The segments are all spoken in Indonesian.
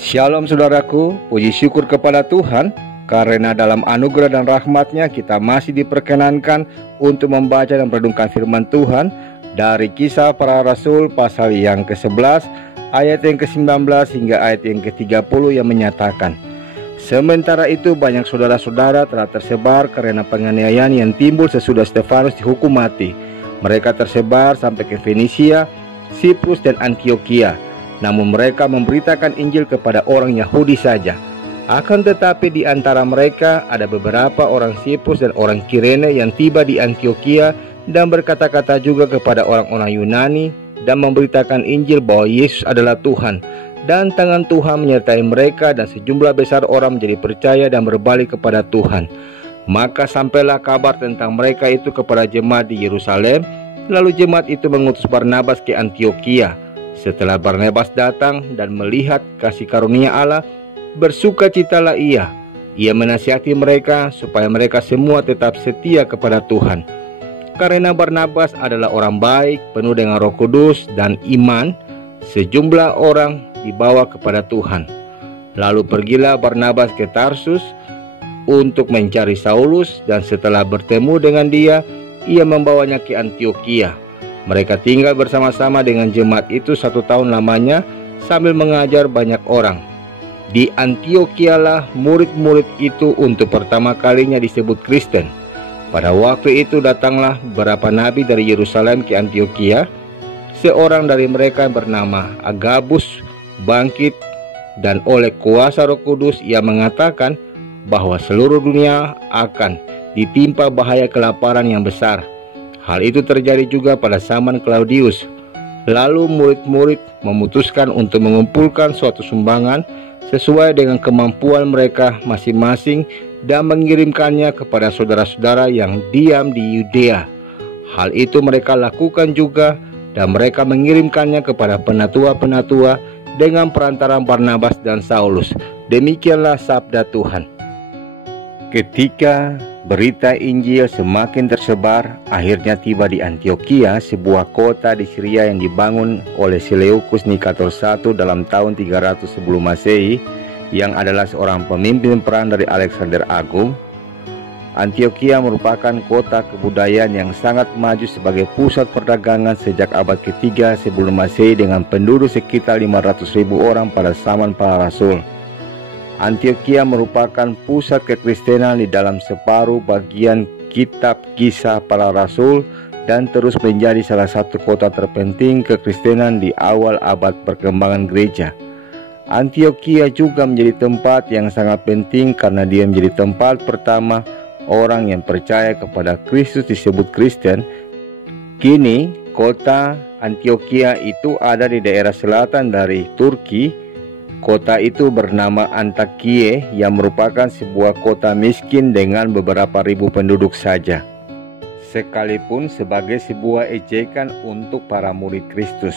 Shalom saudaraku, puji syukur kepada Tuhan karena dalam anugerah dan rahmat-Nya kita masih diperkenankan untuk membaca dan merenungkan firman Tuhan dari Kisah Para Rasul pasal yang ke-11 ayat yang ke-19 hingga ayat yang ke-30 yang menyatakan, sementara itu banyak saudara-saudara telah tersebar karena penganiayaan yang timbul sesudah Stefanus dihukum mati. Mereka tersebar sampai ke Fenisia, Siprus dan Antiokhia. Namun mereka memberitakan Injil kepada orang Yahudi saja. Akan tetapi di antara mereka ada beberapa orang Siprus dan orang Kirene yang tiba di Antiokhia dan berkata-kata juga kepada orang-orang Yunani dan memberitakan Injil bahwa Yesus adalah Tuhan. Dan tangan Tuhan menyertai mereka dan sejumlah besar orang menjadi percaya dan berbalik kepada Tuhan. Maka sampailah kabar tentang mereka itu kepada jemaat di Yerusalem. Lalu jemaat itu mengutus Barnabas ke Antiokhia. Setelah Barnabas datang dan melihat kasih karunia Allah, bersukacitalah ia. Ia menasihati mereka supaya mereka semua tetap setia kepada Tuhan. Karena Barnabas adalah orang baik, penuh dengan Roh Kudus dan iman, sejumlah orang dibawa kepada Tuhan. Lalu pergilah Barnabas ke Tarsus untuk mencari Saulus, dan setelah bertemu dengan dia, ia membawanya ke Antiokhia. Mereka tinggal bersama-sama dengan jemaat itu 1 tahun lamanya sambil mengajar banyak orang. Di Antiokhialah murid-murid itu untuk pertama kalinya disebut Kristen. Pada waktu itu datanglah beberapa nabi dari Yerusalem ke Antiokhia. Seorang dari mereka yang bernama Agabus bangkit, dan oleh kuasa Roh Kudus ia mengatakan bahwa seluruh dunia akan ditimpa bahaya kelaparan yang besar. Hal itu terjadi juga pada zaman Claudius. Lalu murid-murid memutuskan untuk mengumpulkan suatu sumbangan sesuai dengan kemampuan mereka masing-masing dan mengirimkannya kepada saudara-saudara yang diam di Yudea. Hal itu mereka lakukan juga, dan mereka mengirimkannya kepada penatua-penatua dengan perantaraan Barnabas dan Saulus. Demikianlah sabda Tuhan. Ketika berita Injil semakin tersebar, akhirnya tiba di Antiokhia, sebuah kota di Syria yang dibangun oleh Seleukus Nikator I dalam tahun 300 sebelum Masehi, yang adalah seorang pemimpin perang dari Alexander Agung. Antiokhia merupakan kota kebudayaan yang sangat maju sebagai pusat perdagangan sejak abad ketiga sebelum Masehi dengan penduduk sekitar 500.000 orang pada zaman para rasul. Antiokhia merupakan pusat kekristenan di dalam separuh bagian kitab Kisah Para Rasul dan terus menjadi salah satu kota terpenting kekristenan di awal abad perkembangan gereja. Antiokhia juga menjadi tempat yang sangat penting karena dia menjadi tempat pertama orang yang percaya kepada Kristus disebut Kristen. Kini kota Antiokhia itu ada di daerah selatan dari Turki. Kota itu bernama Antakya yang merupakan sebuah kota miskin dengan beberapa ribu penduduk saja, sekalipun sebagai sebuah ejekan untuk para murid Kristus.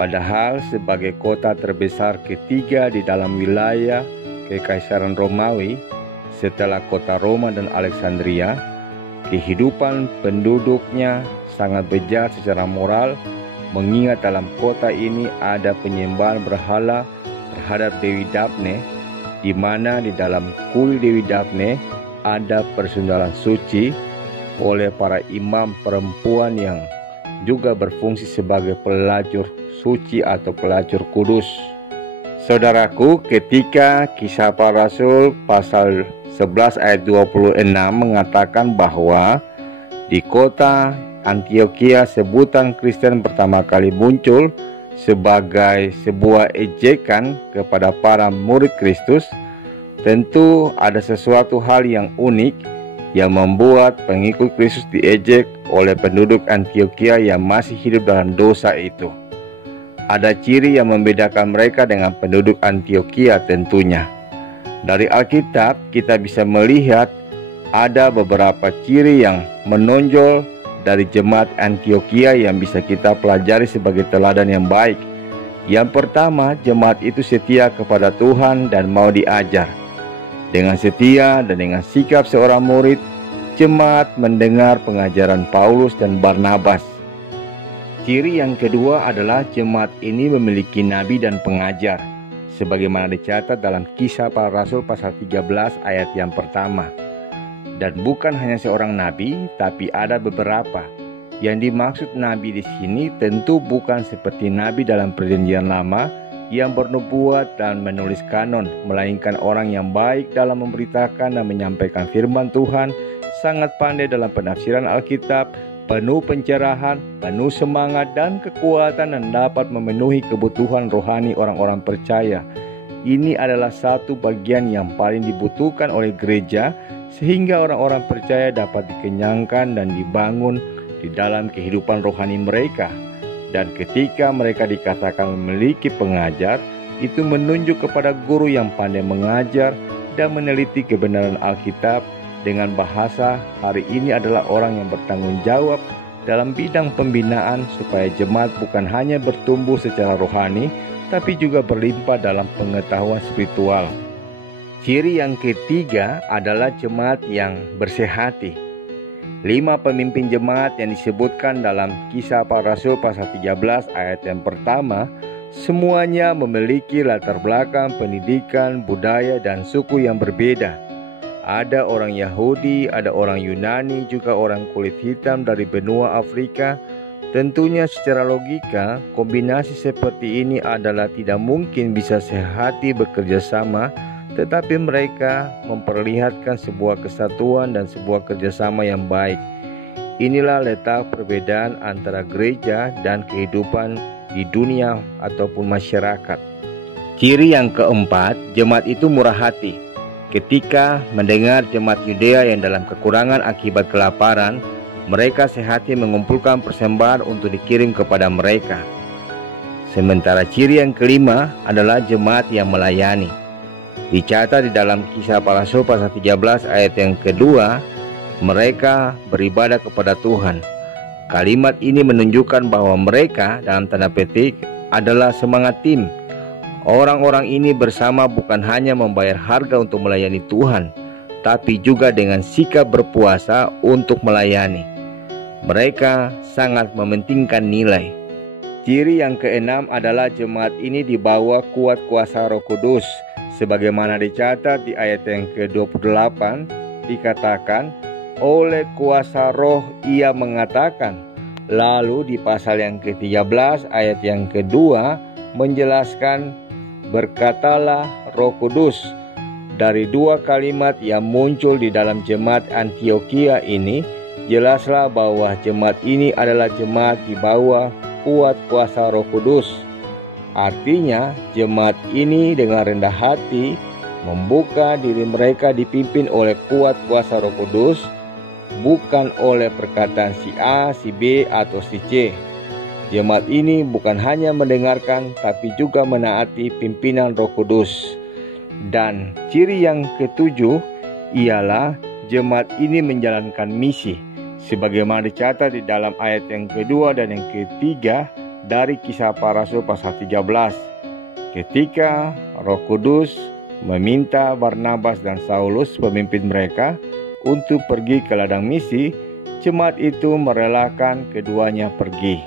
Padahal sebagai kota terbesar ketiga di dalam wilayah Kekaisaran Romawi setelah kota Roma dan Alexandria, kehidupan penduduknya sangat bejat secara moral, mengingat dalam kota ini ada penyembahan berhala terhadap Dewi Daphne, di mana di dalam kuil Dewi Daphne ada persundalan suci oleh para imam perempuan yang juga berfungsi sebagai pelacur suci atau pelacur kudus. Saudaraku, ketika Kisah Para Rasul pasal 11 ayat 26 mengatakan bahwa di kota Antiokhia sebutan Kristen pertama kali muncul sebagai sebuah ejekan kepada para murid Kristus, tentu ada sesuatu hal yang unik yang membuat pengikut Kristus diejek oleh penduduk Antiokhia yang masih hidup dalam dosa itu. Ada ciri yang membedakan mereka dengan penduduk Antiokhia tentunya. Dari Alkitab kita bisa melihat ada beberapa ciri yang menonjol dari jemaat Antiokhia yang bisa kita pelajari sebagai teladan yang baik. Yang pertama, jemaat itu setia kepada Tuhan dan mau diajar. Dengan setia dan dengan sikap seorang murid, jemaat mendengar pengajaran Paulus dan Barnabas. Ciri yang kedua adalah jemaat ini memiliki nabi dan pengajar. sebagaimana dicatat dalam Kisah Para Rasul pasal 13 ayat yang pertama. Dan bukan hanya seorang nabi, tapi ada beberapa. Yang dimaksud nabi di sini tentu bukan seperti nabi dalam Perjanjian Lama yang bernubuat dan menulis kanon, melainkan orang yang baik dalam memberitakan dan menyampaikan firman Tuhan, sangat pandai dalam penafsiran Alkitab, penuh pencerahan, penuh semangat dan kekuatan, dan dapat memenuhi kebutuhan rohani orang-orang percaya. Ini adalah satu bagian yang paling dibutuhkan oleh gereja, sehingga orang-orang percaya dapat dikenyangkan dan dibangun di dalam kehidupan rohani mereka. Dan ketika mereka dikatakan memiliki pengajar, itu menunjuk kepada guru yang pandai mengajar dan meneliti kebenaran Alkitab. Dengan bahasa hari ini adalah orang yang bertanggung jawab dalam bidang pembinaan, supaya jemaat bukan hanya bertumbuh secara rohani, tapi juga berlimpah dalam pengetahuan spiritual. Ciri yang ketiga adalah jemaat yang bersih hati. 5 pemimpin jemaat yang disebutkan dalam Kisah Para Rasul pasal 13 ayat yang pertama, semuanya memiliki latar belakang pendidikan, budaya, dan suku yang berbeda. Ada orang Yahudi, ada orang Yunani, juga orang kulit hitam dari benua Afrika. Tentunya secara logika, kombinasi seperti ini adalah tidak mungkin bisa sehati bekerja sama, tetapi mereka memperlihatkan sebuah kesatuan dan sebuah kerjasama yang baik. Inilah letak perbedaan antara gereja dan kehidupan di dunia ataupun masyarakat. Ciri yang keempat, jemaat itu murah hati. Ketika mendengar jemaat Yudea yang dalam kekurangan akibat kelaparan, mereka sehati mengumpulkan persembahan untuk dikirim kepada mereka. Sementara ciri yang kelima adalah jemaat yang melayani. Dicatat di dalam Kisah Para Rasul pasal 13 ayat yang kedua, mereka beribadah kepada Tuhan. Kalimat ini menunjukkan bahwa mereka dalam tanda petik adalah semangat tim. Orang-orang ini bersama bukan hanya membayar harga untuk melayani Tuhan, tapi juga dengan sikap berpuasa untuk melayani. Mereka sangat mementingkan nilai. Ciri yang keenam adalah jemaat ini dibawa kuat kuasa Roh Kudus. Sebagaimana dicatat di ayat yang ke-28, dikatakan, oleh kuasa Roh ia mengatakan. Lalu di pasal yang ke-13 ayat yang kedua menjelaskan, berkatalah Roh Kudus. Dari dua kalimat yang muncul di dalam jemaat Antiokhia ini, jelaslah bahwa jemaat ini adalah jemaat di bawah kuat kuasa Roh Kudus. Artinya, jemaat ini dengan rendah hati membuka diri mereka dipimpin oleh kuat kuasa Roh Kudus, bukan oleh perkataan si A, si B, atau si C. Jemaat ini bukan hanya mendengarkan, tapi juga menaati pimpinan Roh Kudus. Dan ciri yang ketujuh ialah jemaat ini menjalankan misi, sebagaimana dicatat di dalam ayat yang kedua dan yang ketiga dari Kisah Para Rasul pasal 13. Ketika Roh Kudus meminta Barnabas dan Saulus, pemimpin mereka, untuk pergi ke ladang misi, jemaat itu merelakan keduanya pergi.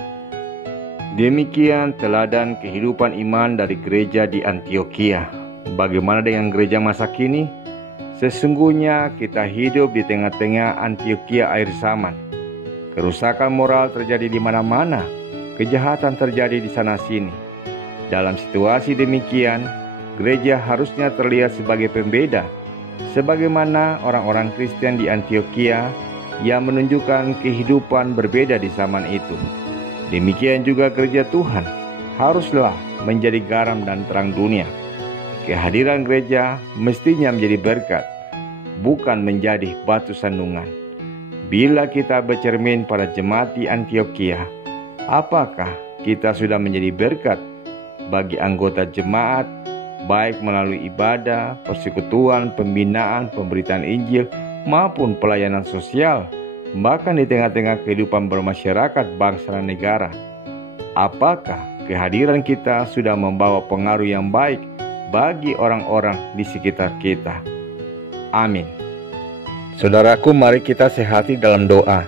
Demikian teladan kehidupan iman dari gereja di Antiokhia. Bagaimana dengan gereja masa kini? Sesungguhnya kita hidup di tengah-tengah Antiokhia akhir zaman. Kerusakan moral terjadi di mana-mana. Kejahatan terjadi di sana-sini. Dalam situasi demikian, gereja harusnya terlihat sebagai pembeda, sebagaimana orang-orang Kristen di Antiokhia yang menunjukkan kehidupan berbeda di zaman itu. Demikian juga gereja Tuhan haruslah menjadi garam dan terang dunia. Kehadiran gereja mestinya menjadi berkat, bukan menjadi batu sandungan. Bila kita bercermin pada jemaat di Antiokhia, apakah kita sudah menjadi berkat bagi anggota jemaat, baik melalui ibadah, persekutuan, pembinaan, pemberitaan Injil, maupun pelayanan sosial, bahkan di tengah-tengah kehidupan bermasyarakat bangsa dan negara? Apakah kehadiran kita sudah membawa pengaruh yang baik bagi orang-orang di sekitar kita? Amin. Saudaraku, mari kita sehati dalam doa.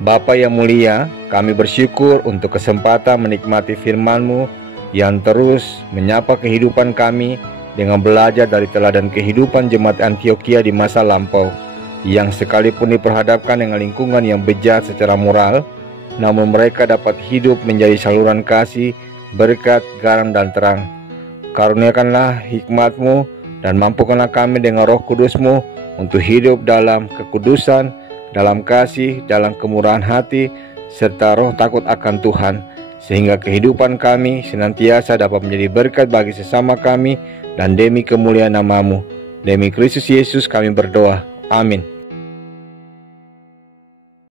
Bapa yang mulia, kami bersyukur untuk kesempatan menikmati firman-Mu. yang terus menyapa kehidupan kami dengan belajar dari teladan kehidupan jemaat Antioquia di masa lampau, yang sekalipun diperhadapkan dengan lingkungan yang bejat secara moral, namun mereka dapat hidup menjadi saluran kasih, berkat, garam, dan terang. Karuniakanlah hikmat-Mu dan mampukanlah kami dengan Roh Kudus-Mu untuk hidup dalam kekudusan, dalam kasih, dalam kemurahan hati, serta roh takut akan Tuhan, sehingga kehidupan kami senantiasa dapat menjadi berkat bagi sesama kami dan demi kemuliaan nama-Mu. Demi Kristus Yesus kami berdoa. Amin.